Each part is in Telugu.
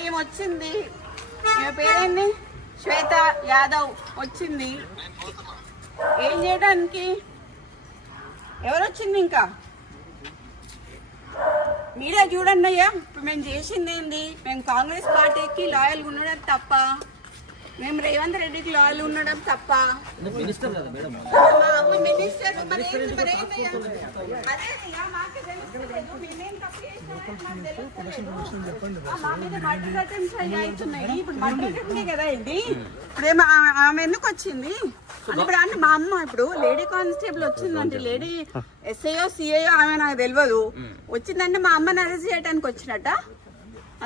ఈమె వచ్చింది, ఈమె పేరేంది, శ్వేత యాదవ్ వచ్చింది. ఏం చేయడానికి? ఎవరు వచ్చింది? ఇంకా మీరే చూడండి అయ్యా. ఇప్పుడు మేము చేసింది ఏంది? మేము కాంగ్రెస్ పార్టీకి లాయల్గా ఉండడం తప్ప, మేము రేవంత్ రెడ్డికి లాయల్ ఉండడం తప్ప. మినిస్టర్ కదా ఇది. ఇప్పుడేమో ఆమె ఎందుకు వచ్చింది ఇప్పుడు అంటే మా అమ్మ ఇప్పుడు లేడీ కానిస్టేబుల్ వచ్చిందంటే, లేడీ ఎస్ఐఓ సిఐఓ ఆమె నాకు తెలియదు, వచ్చిందంటే మా అమ్మని అరెస్ట్ చేయడానికి వచ్చినట్ట,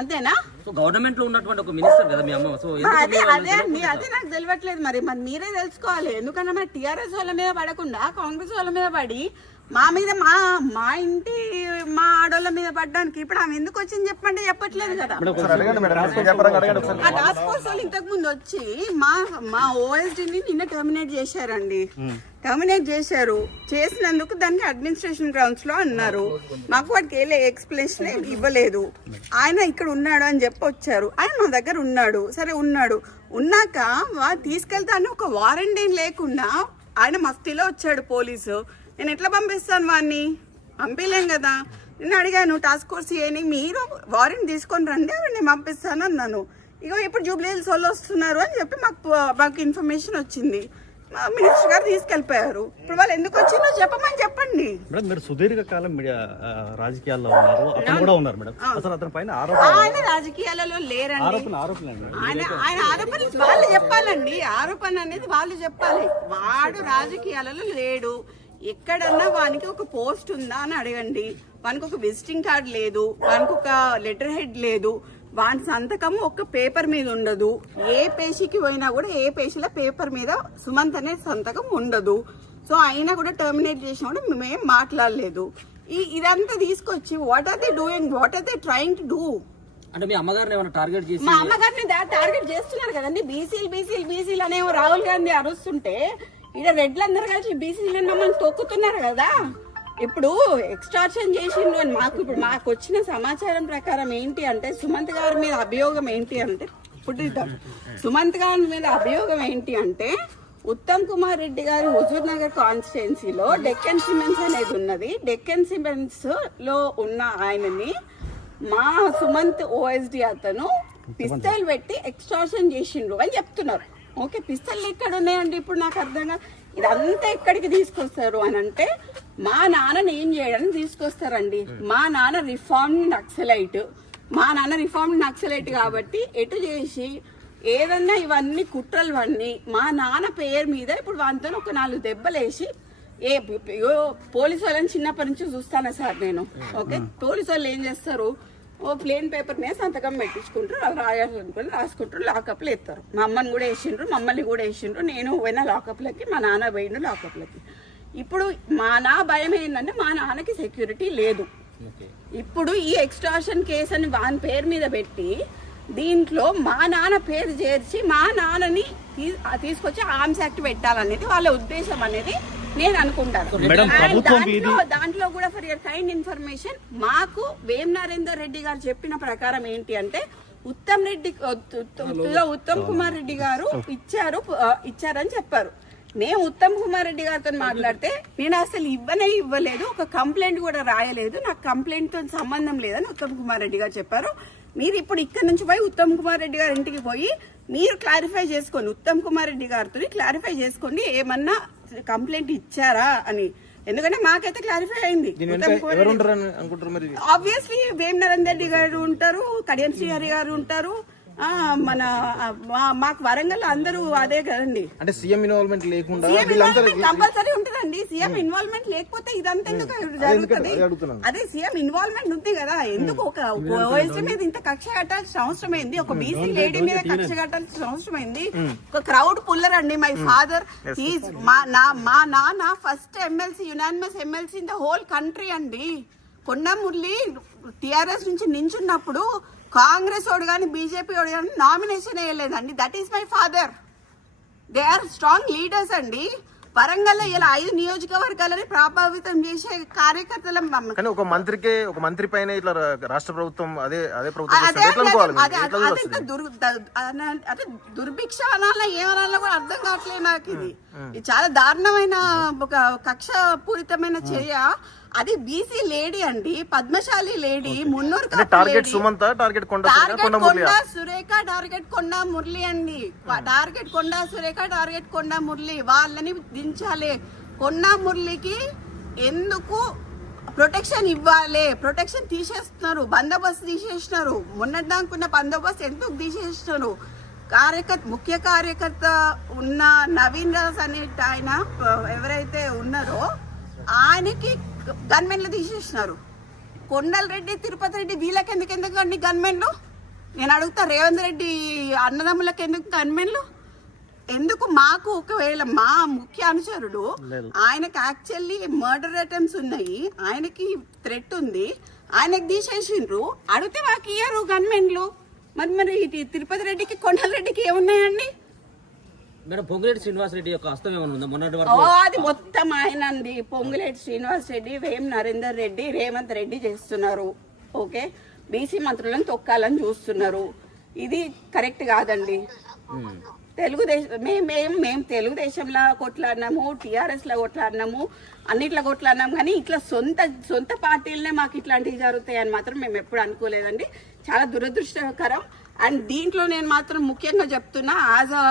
అంతేనా? గవర్నమెంట్ లో ఉన్నటువంటి ఒక మినిస్టర్ కదా మీ అమ్మ. సో అదే అండి, అదే నాకు తెలియట్లేదు. మరి మీరే తెలుసుకోవాలి. ఎందుకన్నా మరి టీఆర్ఎస్ వాళ్ళ మీద పడకుండా కాంగ్రెస్ వాళ్ళ మీద పడి మా మీద మా ఇంటి మా ఆడోళ్ళ మీద పడ్డానికి ఇప్పుడు ఆమె ఎందుకు వచ్చింది చెప్పండి, చెప్పట్లేదు కదా. ఆ టాస్క్ ఫోర్స్ వాళ్ళు ఇంతకు ముందు వచ్చి మా ఓఎస్డీని నిన్న టర్మినేట్ చేశారండి. టర్మినేట్ చేశారు. చేసినందుకు దానికి అడ్మినిస్ట్రేషన్ గ్రౌండ్స్ లో అన్నారు. మాకు వాటికి ఎక్స్ప్లెనేషన్ ఇవ్వలేదు. ఆయన ఇక్కడ ఉన్నాడు అని చెప్పి వచ్చారు. ఆయన మా దగ్గర ఉన్నాడు. సరే ఉన్నాక తీసుకెళ్తాను ఒక వారెంట్ ఏం లేకుండా ఆయన మఫ్తీలో వచ్చాడు పోలీసు. నేను ఎట్లా పంపిస్తాను వాడిని? పంపించలేం కదా. నేను అడిగాను టాస్క్ ఫోర్స్ ఏని, మీరు వారెంట్ తీసుకొని రండి నేను పంపిస్తాను అన్నాను. ఇగో ఇప్పుడు జూబ్లీ హిల్స్ వాళ్ళు వస్తున్నారు అని చెప్పి మాకు ఇన్ఫర్మేషన్ వచ్చింది. మినిస్టర్ గారు తీసుకెళ్లిపోయారు. ఇప్పుడు వాళ్ళు ఎందుకు వచ్చిందో చెప్పమని చెప్పండి. మేడం మీరు సుదీర్ఘకాలం మీడియా రాజకీయాల్లో ఉన్నారు, అతను కూడా ఉన్నారు మేడం. అసలు అతని పైన ఆయన రాజకీయాలలో లేరండి. ఆయన ఆరోపణలు వాళ్ళు చెప్పాలండి. ఆరోపణ అనేది వాళ్ళు చెప్పాలి. వాడు రాజకీయాలలో లేడు. ఎక్కడన్నా వానికి ఒక పోస్ట్ ఉందా అని అడగండి. వానికి ఒక విజిటింగ్ కార్డ్ లేదు, వానికి ఒక లెటర్ హెడ్ లేదు, వాని సంతకము ఒక పేపర్ మీద ఉండదు. ఏ పేషీకి పోయినా కూడా ఏ పేషీల పేపర్ మీద సుమంత్ అనే సంతకం ఉండదు. సో అయినా కూడా టర్మినేట్ చేసినా కూడా మేమేం మాట్లాడలేదు. ఇదంతా తీసుకొచ్చి what are they doing, what are they trying to do? అంటే మీ అమ్మగారిని ఏమైనా టార్గెట్ చేసి? మా అమ్మగారిని టార్గెట్ చేస్తున్నారు కదండి. బీసీలు అనేమో రాహుల్ గాంధీ అరుస్తుంటే ఇక్కడ రెడ్లందరూ కలిసి బీసీలను మమ్మల్ని తొక్కుతున్నారు కదా. ఇప్పుడు ఎక్స్టార్షన్ చేసిండ్రు అని మాకు వచ్చిన సమాచారం ప్రకారం ఏంటి అంటే, సుమంత్ గారి మీద అభియోగం ఏంటి అంటే, సుమంత్ గారి మీద అభియోగం ఏంటి అంటే, ఉత్తమ్ కుమార్ రెడ్డి గారి హుజూర్ నగర్ కాన్స్టిట్యున్సీలో డెక్కన్ సిమెంట్స్ అనేది ఉన్నది. డెక్కన్ సిమెంట్స్ లో ఉన్న ఆయనని మా సుమంత్ ఓఎస్డి అతను పిస్తల్ పెట్టి ఎక్స్టార్షన్ చేసిండ్రు అని చెప్తున్నారు. ఓకే, పిస్తల్ ఎక్కడ ఉన్నాయండి? ఇప్పుడు నాకు అర్థంగా ఇదంతా ఎక్కడికి తీసుకొస్తారు అని అంటే, మా నాన్నని ఏం చేయడానికి తీసుకొస్తారండి. మా నాన్న రిఫార్మ్డ్ నక్సలైట్ కాబట్టి ఎటు చేసి ఏదన్నా ఇవన్నీ కుట్రలు మా నాన్న పేరు మీద ఇప్పుడు వాళ్ళతో ఒక 4 దెబ్బలేసి పోలీసు వాళ్ళని చిన్నప్పటి నుంచి చూస్తాను సార్ నేను. ఓకే, పోలీసు వాళ్ళు ఏం చేస్తారు, ప్లేన్ పేపర్ మీద సంతకం పెట్టించుకుంటారు, రాయాలనుకుని రాసుకుంటారు, లాకప్లు ఎత్తారు. మా అమ్మని కూడా వేసిండ్రు, మమ్మల్ని కూడా వేసిండ్రు. నేను పోయిన లాకప్లకి, మా నాన్న పోయిన లాకప్లకి. ఇప్పుడు నా భయం ఏంటంటే, మా నాన్నకి సెక్యూరిటీ లేదు. ఇప్పుడు ఈ ఎక్స్టార్షన్ కేసు అని వాని పేరు మీద పెట్టి దీంట్లో మా నాన్న పేరు చేర్చి మా నాన్నని తీసుకొచ్చి ఆర్మ్స్ యాక్ట్ పెట్టాలనేది వాళ్ళ ఉద్దేశం అనేది నేను అనుకుంటాను. దాంట్లో కూడా ఫర్ యువర్ కైండ్ ఇన్ఫర్మేషన్, మాకు వేం నరేందర్ రెడ్డి గారు చెప్పిన ప్రకారం ఏంటి అంటే, ఉత్తమ్ కుమార్ రెడ్డి గారు ఇచ్చారని చెప్పారు. మేము ఉత్తమ్ కుమార్ రెడ్డి గారితో మాట్లాడితే, నేను అసలు ఇవ్వలేదు, ఒక కంప్లైంట్ కూడా రాయలేదు, నాకు కంప్లైంట్ తో సంబంధం లేదని ఉత్తమ్ కుమార్ రెడ్డి గారు చెప్పారు. మీరు ఇప్పుడు ఇక్కడ నుంచి పోయి ఉత్తమ్ కుమార్ రెడ్డి గారి ఇంటికి పోయి మీరు క్లారిఫై చేసుకోండి, ఉత్తమ్ కుమార్ రెడ్డి గారితో క్లారిఫై చేసుకోండి ఏమన్నా కంప్లైంట్ ఇచ్చారా అని. ఎందుకంటే మాకైతే క్లారిఫై అయింది. ఆబ్వియస్లీ వేం నరేందర్ రెడ్డి గారు ఉంటారు, కడియం శ్రీహరి గారు ఉంటారు, మన మాకు వరంగల్ అందరూ అదే కదండి. అంటే సీఎం ఇన్వాల్వ్మెంట్ లేకుండా కంపల్సరీ ఉంటుందండి. సీఎం ఇన్వాల్వ్మెంట్ లేకపోతే ఇదంతా ఎందుకు జరుగుతుంది? అదే సీఎం ఇన్వాల్వ్మెంట్ ఉంది కదా. ఎందుకు ఒక ఓఎస్డీ మీద ఇంత కక్ష కట్టాల్సిన అవసరం అయింది? ఒక బీసీ లేడీ మీద కక్ష కట్టాల్సిన అవసరం అయింది? ఒక క్రౌడ్ పుల్లర్ అండి. మై ఫాదర్ మా నాన్న first unanimous MLC in the whole country అండి. కొండ మురళి టిఆర్ఎస్ నుంచి నించున్నప్పుడు కాంగ్రెస్ వాడు కానీ బీజేపీ వాడు కానీ నామినేషన్ వేయలేదండి. That is my father. They are strong leaders అండి. వరంగల్లో ఇలా 5 నియోజకవర్గాలని ప్రభావితం చేసే కార్యకర్తల కానీ ఒక మంత్రి పైన ఇట్లా రాష్ట్ర ప్రభుత్వం అదే ప్రభుత్వం చేస్తే ఎట్లా అనుకోవాలి మీరు? ఎట్లా చూడొచ్చు? అదే దుర్భిక్ష అనాలా ఏమనాలో కూడా అర్థం కావట్లేదు నాకు. ఇది చాలా దారుణమైన ఒక కక్ష పూరితమైన చర్య. అది బీసీ లేడీ అండి, పద్మశాలి లేడీ, మున్నూరు టార్గెట్ సుమంత, టార్గెట్ కొండ సురేఖ, టార్గెట్ కొండ మురళి అండి. టార్గెట్ కొండ సురేఖ, టార్గెట్ కొండ మురళి, వాళ్ళని దించాలి. కొండ మురళికి ఎందుకు ప్రొటెక్షన్ ఇవ్వాలి? ప్రొటెక్షన్ తీసేస్తున్నారు, బందోబస్తు తీసేసినారు. మొన్నటిదాకున్న బందోబస్తు ఎందుకు తీసేసినారు? ముఖ్య కార్యకర్త ఉన్న నవీన్ రాజ్ అనే ఆయన ఎవరైతే ఉన్నారో ఆయనకి గన్మెన్లు తీసేసినారు. కొండల రెడ్డి, తిరుపతి రెడ్డి వీళ్ళకి ఎందుకు అండి గన్మెన్లు? నేను అడుగుతా, రేవంత్ రెడ్డి అన్నదమ్ములకు ఎందుకు గన్మెన్లు? ఎందుకు? మాకు ఒకవేళ మా ముఖ్య అనుచరుడు ఆయనకు యాక్చువల్లీ మర్డర్ అటెంప్ట్స్ ఉన్నాయి, ఆయనకి థ్రెట్ ఉంది, ఆయనకు తీసేసిండ్రు. అడిగితే మాకు ఇయ్యరు గన్మెన్లు. మరి తిరుపతి రెడ్డికి, కొండల రెడ్డికి ఏమున్నాయండి? మేడం పొంగులేటి శ్రీనివాస్ రెడ్డి యొక్క హస్తం ఏమైనా ఉందా? మొన్నటి వరకు అది మొత్తం ఆయన అండి. పొంగులేటి శ్రీనివాస్ రెడ్డి, వేం నరేందర్ రెడ్డి, రేవంత్ రెడ్డి చేస్తున్నారు. ఓకే, బీసీ మంత్రులను తొక్కాలని చూస్తున్నారు. ఇది కరెక్ట్ కాదండి. తెలుగుదేశం మేము తెలుగుదేశంలో కొట్లాడినాము, టీఆర్ఎస్ లో కొట్లాడినాము, అన్నిట్లో కొట్లాడినాము. కానీ ఇట్లా సొంత పార్టీలనే మాకు ఇట్లాంటివి జరుగుతాయని మాత్రం మేము ఎప్పుడు అనుకోలేదండి. చాలా దురదృష్టకరం. అండ్ దీంట్లో నేను మాత్రం ముఖ్యంగా చెప్తున్నా, యాజ్ అ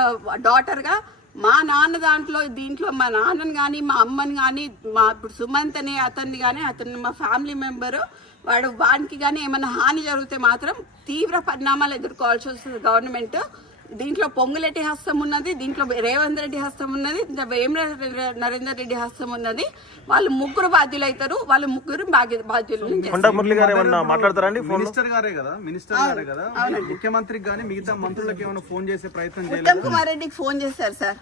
డాటర్గా, మా నాన్న దీంట్లో మా నాన్నని కానీ, మా అమ్మని కానీ, మా ఇప్పుడు సుమంత్ అనే అతన్ని కానీ, అతను మా ఫ్యామిలీ మెంబరు, వానికి కానీ ఏమైనా హాని జరిగితే మాత్రం తీవ్ర పరిణామాలు ఎదుర్కోవాల్సి వస్తుంది గవర్నమెంట్. దీంట్లో పొంగులేటి హస్తం ఉన్నది, దీంట్లో రేవంత్ రెడ్డి హస్తం ఉన్నది, వేం నరేందర్ రెడ్డి హస్తం ఉన్నది. వాళ్ళు ముగ్గురు బాధ్యులు అవుతారు. వాళ్ళు ముగ్గురు బాధ్యులు. మినిస్టర్ గారే కదా ముఖ్యమంత్రికి కానీ మిగతా మంత్రులకు ఏమైనా ఫోన్ చేసే ప్రయత్నం చేయాలి. ఉత్తమ్ కుమార్ రెడ్డికి ఫోన్ చేశారు సార్.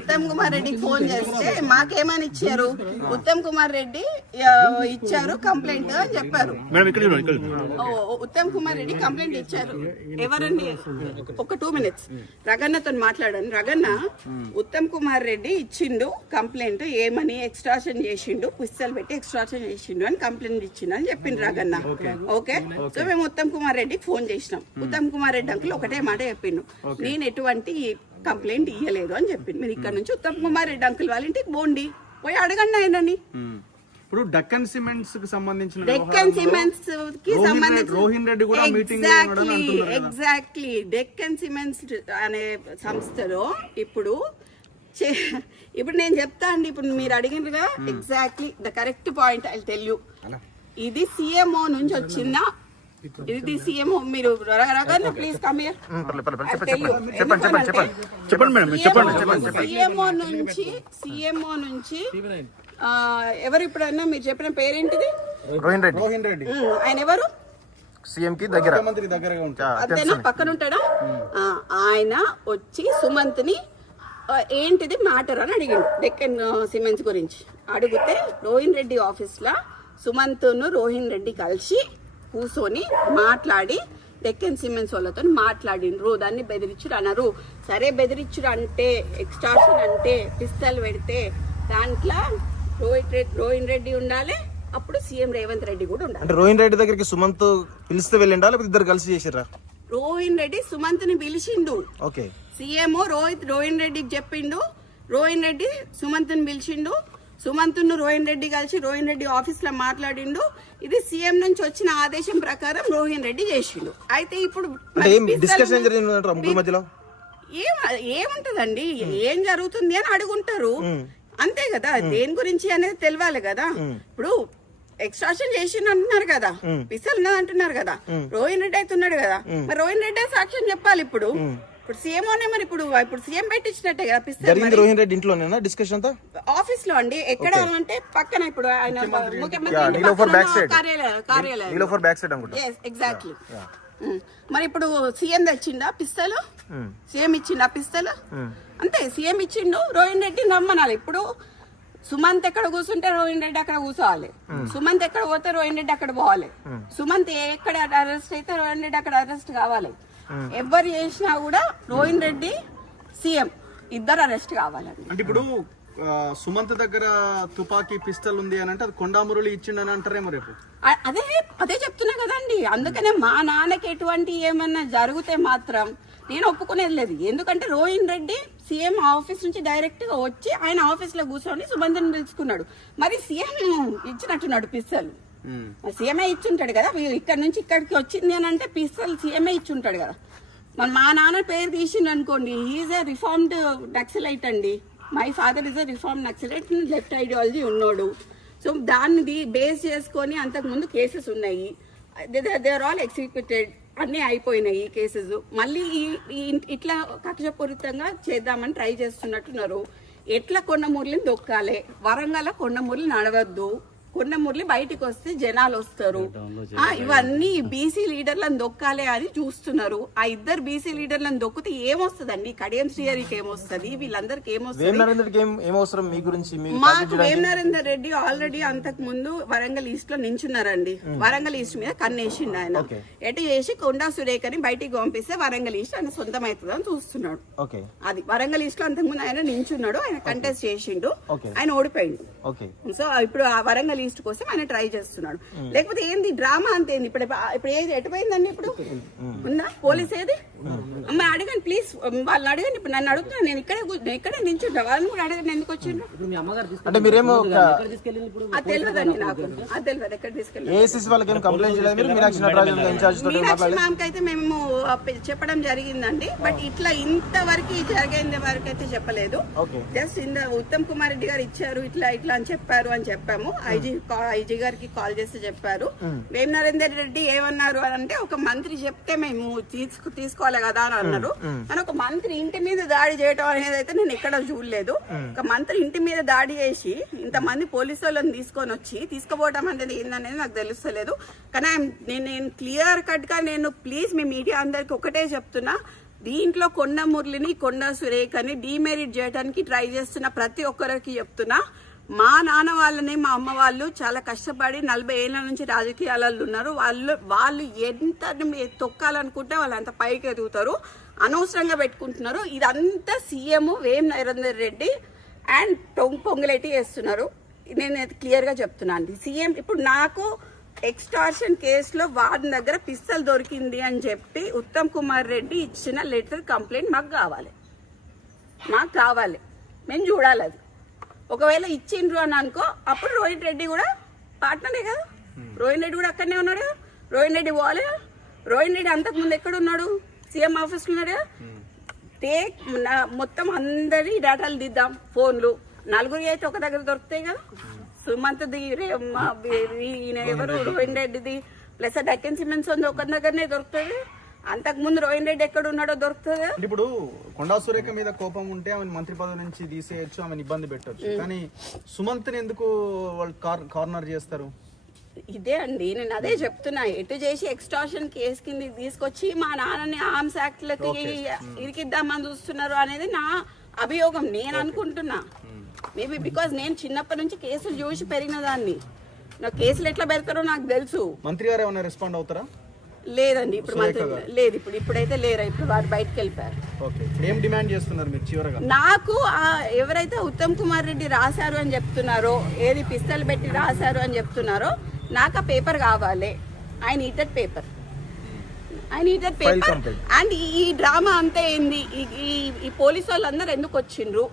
ఉత్తమ్ కుమార్ రెడ్డికి ఫోన్ చేస్తే మాకేమని ఇచ్చారు? ఉత్తమ్ కుమార్ రెడ్డి ఇచ్చారు కంప్లైంట్ అని చెప్పారు. ఉత్తమ్ కుమార్ రెడ్డి కంప్లైంట్ ఇచ్చారు. ఎవరండి? ఒక 2 minutes రగన్నతో మాట్లాడాను. రగన్న, ఉత్తమ్ కుమార్ రెడ్డి ఇచ్చిండు కంప్లైంట్, ఏమని ఎక్స్ట్రాషన్ చేసిండు, పుస్తలు పెట్టి ఎక్స్ట్రాషన్ చేసిండు అని కంప్లైంట్ ఇచ్చిండు అని చెప్పిండు రగన్న. ఓకే, సో మేము ఉత్తమ్ కుమార్ రెడ్డికి ఫోన్ చేసినాం. ఉత్తమ్ కుమార్ రెడ్డి అంకుల్ ఒకటే మాట చెప్పిండు, నేను ఎటువంటి కంప్లైంట్ ఇయ్యలేదు అని చెప్పిండు. మీరు ఇక్కడ నుంచి ఉత్తమ్ కుమార్ రెడ్డి అంకుల్ వాళ్ళ ఇంటికి పోండి, పోయి అడగండి ఆయనని. ఇప్పుడు డక్కన్ సిమెంట్స్ కి సంబంధించిన రోహిన్ రెడ్డి కూడా మీటింగ్ ఎగ్జాక్ట్లీ డెక్కన్ సిమెంట్స్ అనే సంస్థలో ఇప్పుడు నేను చెప్తా అండి. ఇప్పుడు మీరు అడిగినగా exactly the correct point I tell you. ఇది సిఎంఓ నుంచి వచ్చిన, ఇది సిఎంఓ. మీరు ప్లీజ్ కమ్ హియర్. సిఎంఓ నుంచి ఎవరు ఇప్పుడన్నా మీరు చెప్పిన పేరేంటిది? రోహిన్ రెడ్డి. ఆయన ఎవరు? సీఎం కి దగ్గర, అంతేనా? పక్కన ఉంటాడా? ఆయన వచ్చి సుమంత్ ని ఏంటిది మ్యాటర్ అని అడిగిండు డెక్కన్ సిమెంట్స్ గురించి. అడిగితే రోహిన్ రెడ్డి ఆఫీస్ లో సుమంత్ ను రోహిన్ రెడ్డి కలిసి కూర్చొని మాట్లాడి డెక్కన్ సిమెంట్స్ వాళ్ళతో మాట్లాడిండ్రు. దాన్ని బెదిరించుడు అన్నారు. సరే, బెదిరించుడు అంటే, ఎక్స్టార్షన్ అంటే, పిస్తల్ పెడితే దాంట్లో రోహిన్ రెడ్డి ఉండాలి, అప్పుడు సీఎం రేవంత్ రెడ్డి కూడా ఉండాలి. అంటే రోహిన్ రెడ్డి దగ్గరికి సుమంత్ పిలిస్తే వెళ్ళిండా, లేకపోతే ఇద్దరు కలిసి చేసిరా? రోహిన్ రెడ్డి సుమంత్ ని పిలిచిండు. ఓకే, సీఎం రోహిన్ రెడ్డికి చెప్పిండు, రోహిన్ రెడ్డి సుమంత్ ని పిలిచిండు, సుమంత్ ను రోహిన్ రెడ్డి కలిసి రోహిన్ రెడ్డి ఆఫీస్ లో మాట్లాడిండు. ఇది సీఎం నుంచి వచ్చిన ఆదేశం ప్రకారం రోహిన్ రెడ్డి చేసిండు. అయితే ఇప్పుడు ఏముంటదండి, ఏం జరుగుతుంది అని అడుగుంటారు, అంతే కదా. దేని గురించి అనేది తెలియాలి కదా. ఇప్పుడు ఎక్స్ట్రాక్షన్ చేసిండు అంటున్నారు కదా, పిస్తల్ ఉన్నది అంటున్నారు కదా, రోహిన్ రెడ్డి అయితే ఉన్నాడు కదా, మరి రోహిన్ రెడ్డి సాక్ష్యం చెప్పాలి. ఇప్పుడు సీఎంఓనే, మరి ఇప్పుడు సీఎం పెట్టించినట్టే కదా పిస్తల్. రోహిన్ రెడ్డి ఇంట్లోనేనా డిస్కషన్ అంతా? ఆఫీస్ లో అండి. ఎక్కడ అంటే పక్కన, ఇప్పుడు ఆయన ముఖ్యమంత్రి కార్యాలయం. ఎగ్జాక్ట్లీ. మరి ఇప్పుడు సీఎం తెచ్చిండా పిస్తలు? సీఎం ఇచ్చిండా పిస్తలు? అంతే, సీఎం ఇచ్చిండు. రోహిన్ రెడ్డి నమ్మనాలి. ఇప్పుడు సుమంత్ ఎక్కడ కూర్చుంటే రోహిన్ రెడ్డి అక్కడ కూర్చోవాలి, సుమంత్ ఎక్కడ పోతే రోహిన్ రెడ్డి అక్కడ పోవాలి, సుమంత్ ఎక్కడ అరెస్ట్ అయితే రోహిన్ రెడ్డి అక్కడ అరెస్ట్ కావాలి. ఎవరు చేసినా కూడా రోహిన్ రెడ్డి, సీఎం ఇద్దరు అరెస్ట్ కావాలండి. అంటే ఇప్పుడు సుమంత్ దగ్గర తుపాకీ పిస్టల్ ఉంది అని అంటే అది కొండామురళి ఇచ్చిండని అంటారేమో రేపు. అదే చెప్తున్నా కదండి. అందుకనే మా నాన్నకి ఎటువంటి ఏమన్నా జరిగితే మాత్రం నేను ఒప్పుకునేది లేదు. ఎందుకంటే రోహిన్ రెడ్డి సీఎం ఆఫీస్ నుంచి డైరెక్ట్ గా వచ్చి ఆయన ఆఫీస్ లో కూర్చొని సుమంత్ని పిలుచుకున్నాడు. మరి సీఎం ఇచ్చినట్టున్నాడు పిస్తల్. సీఎంఏ ఇచ్చుంటాడు కదా. ఇక్కడ నుంచి ఇక్కడికి వచ్చింది అని అంటే పిస్తల్ సీఎంఏ ఇచ్చుంటాడు కదా. మరి మా నాన్న పేరు తీసిండు అనుకోండి, ఈజ్ ఏ రిఫార్మ్డ్ నక్సలైట్ అండి. My father is a reform naxalite, left ideology ఉన్నాడు. సో దాన్ని బేస్ చేసుకొని అంతకుముందు కేసెస్ ఉన్నాయి. దే ఆర్ ఆల్ ఎగ్జిక్యూటెడ్, అన్నీ అయిపోయినాయి కేసెస్. మళ్ళీ ఇట్లా కక్షపూరితంగా చేద్దామని ట్రై చేస్తున్నట్టున్నారు. ఎట్లా కొండమూర్లిని దొక్కాలి, వరంగల్ కొండమూర్లి నడవద్దు, కొండమూర్లి బయటికి వస్తే జనాలు వస్తారు, ఇవన్నీ బీసీ లీడర్లను దొక్కాలి అని చూస్తున్నారు. ఆ ఇద్దరు బీసీ లీడర్లను దొక్కితే ఏమొస్తుందండి? కడియం శ్రీహరికి ఏమొస్తుంది, వీళ్ళందరికి ఏమొస్తుంది? మాకు వేం నరేందర్ రెడ్డి ఆల్రెడీ అంతకు ముందు వరంగల్ ఈస్ట్ లో నించున్నారండి. వరంగల్ ఈస్ట్ మీద కన్నేసిండు ఆయన. ఎటు చేసి కొండా సురేఖని బయటికి పంపిస్తే వరంగల్ ఈస్ట్ ఆయన సొంతం అవుతుంది అని చూస్తున్నాడు. అది వరంగల్ ఈస్ట్ లో అంతకు ముందు ఆయన నించున్నాడు, ఆయన కంటెస్ట్ చేసిండు, ఆయన ఓడిపోయిండు. సో ఇప్పుడు ఆ వరంగల్ ఈస్ట్ కోసం ఆయన ట్రై చేస్తున్నాడు. లేకపోతే ఏంది డ్రామా అంతేంది? ఇప్పుడు ఏది ఎటుపోయిందండి? ఇప్పుడు ఉందా పోలీస్ ఏది? అమ్మ అడగండి ప్లీజ్, వాళ్ళని అడగండి. ఇప్పుడు నన్ను అడుగుతున్నా, నేను ఇక్కడే నించుంటా, వాళ్ళని కూడా అడగండి ఎందుకు వచ్చిండ్రు. అది తెలియదండి నాకు, అది తెలియదు ఎక్కడ తీసుకెళ్ళి. మ్యామ్కి అయితే మేము చెప్పడం జరిగిందండి, బట్ ఇట్లా ఇంతవరకు జరిగేంది వరకు అయితే చెప్పలేదు. జస్ట్ ఉత్తమ్ కుమార్ రెడ్డి గారు ఇచ్చారు, ఇట్లా ఇట్లా అని చెప్పాము. ఐజీ గారికి కాల్ చేసి చెప్పారు. వేం నరేందర్ రెడ్డి ఏమన్నారు అని అంటే, ఒక మంత్రి చెప్తే మేము తీసుకోవాలి కదా అని అన్నారు. కానీ ఒక మంత్రి ఇంటి మీద దాడి చేయడం అనేది అయితే నేను ఎక్కడ చూడలేదు. ఒక మంత్రి ఇంటి మీద దాడి చేసి ఇంతమంది పోలీసు వాళ్ళని తీసుకుపోవడం అనేది ఏందనేది నాకు తెలుస్తలేదు. కానీ నేను క్లియర్ కట్ గా నేను ప్లీజ్ మీ మీడియా అందరికి ఒకటే చెప్తున్నా, దీంట్లో కొండ మురళిని కొండ సురేఖని డీమెరిట్ చేయడానికి ట్రై చేస్తున్న ప్రతి ఒక్కరికి చెప్తున్నా, మా నాన్న వాళ్ళని మా అమ్మ వాళ్ళు చాలా కష్టపడి 40 ఏళ్ల నుంచి రాజకీయాలలో ఉన్నారు. వాళ్ళు ఎంత తొక్కాలనుకుంటే వాళ్ళు అంత పైకి ఎదుగుతారు. అనవసరంగా పెట్టుకుంటున్నారు. ఇదంతా CM Vem Narender Reddy and Ponguleti చేస్తున్నారు. నేను క్లియర్ గా చెప్తున్నాను. సీఎం ఇప్పుడు నాకు ఎక్స్టార్షన్ కేసులో వారి దగ్గర పిస్తల్ దొరికింది అని చెప్పి ఉత్తమ్ కుమార్ రెడ్డి ఇచ్చిన లెటర్ కంప్లైంట్ మాకు కావాలి, మేము చూడాలి. అది ఒకవేళ ఇచ్చిండ్రు అని అనుకో, అప్పుడు రోహిన్ రెడ్డి కూడా పార్ట్నరే కదా. రోహిన్ రెడ్డి కూడా అక్కడనే ఉన్నాడు కదా. రోహిన్ రెడ్డి పోవాలి కదా. రోహిన్ రెడ్డి అంతకుముందు ఎక్కడ ఉన్నాడు? సీఎం ఆఫీస్ లో ఉన్నాడు కదా. మొత్తం అందరి డేటాలు దిద్దాం, ఫోన్లు. నలుగురి అయితే ఒక దగ్గర దొరుకుతాయి కదా. సుమంత్ది, ఎవరు రోహిన్ రెడ్డిది ప్లస్ డక్కన్ సిమెన్స్ ఉంది ఒక దగ్గరనే దొరుకుతుంది. అంతకు ముందు రోహిన్ రెడ్డి ఎక్కడ ఉన్నాడో దొరుకుతుంది. ఇప్పుడు కొండా సురేఖ మీద కోపం ఉంటే ఆమె మంత్రి పదవి నుంచి తీసేయచ్చు, ఆమెను ఇబ్బంది పెట్టచ్చు. కానీ సుమంత్ని ఎందుకు వాళ్ళు కార్నర్ చేస్తారు? ఇదే అండి నేను అదే చెప్తున్నా. ఎటు చేసి ఎక్స్టార్షన్ కేసు కింద తీసుకొచ్చి మా నాన్నని ఆర్మ్స్ యాక్ట్ లకి ఇరికిద్దామని చూస్తున్నారు అనేది నా అభియోగం. నేను అనుకుంటున్నా మేబీ బికాస్ నేను చిన్నప్పటి నుంచి కేసులు చూసి పెరిగిన దాన్ని. నాకు కేసులు ఎట్లా పెడతారో నాకు తెలుసు. మంత్రి గారు ఏమైనా రెస్పాండ్ అవుతారా? లేదండి ఇప్పుడు లేదు. ఇప్పుడైతే లేరా, ఇప్పుడు వారు బయటకు వెళ్ళిపోయారు. ఏం డిమాండ్ చేస్తున్నారు మీరు చివరగా? నాకు ఎవరైతే ఉత్తమ్ కుమార్ రెడ్డి రాశారు అని చెప్తున్నారో, ఏది పిస్తల్ పెట్టి రాశారు అని చెప్తున్నారో, నాకు ఆ పేపర్ కావాలి. I needed paper. అండ్ ఈ డ్రామా అంతా ఏంది? ఈ పోలీసు వాళ్ళందరూ ఎందుకు వచ్చిండ్రు,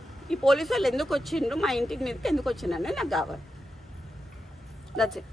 మా ఇంటికి మీదకి ఎందుకు వచ్చిండ్రు అనేది నాకు కావాలి. That's it.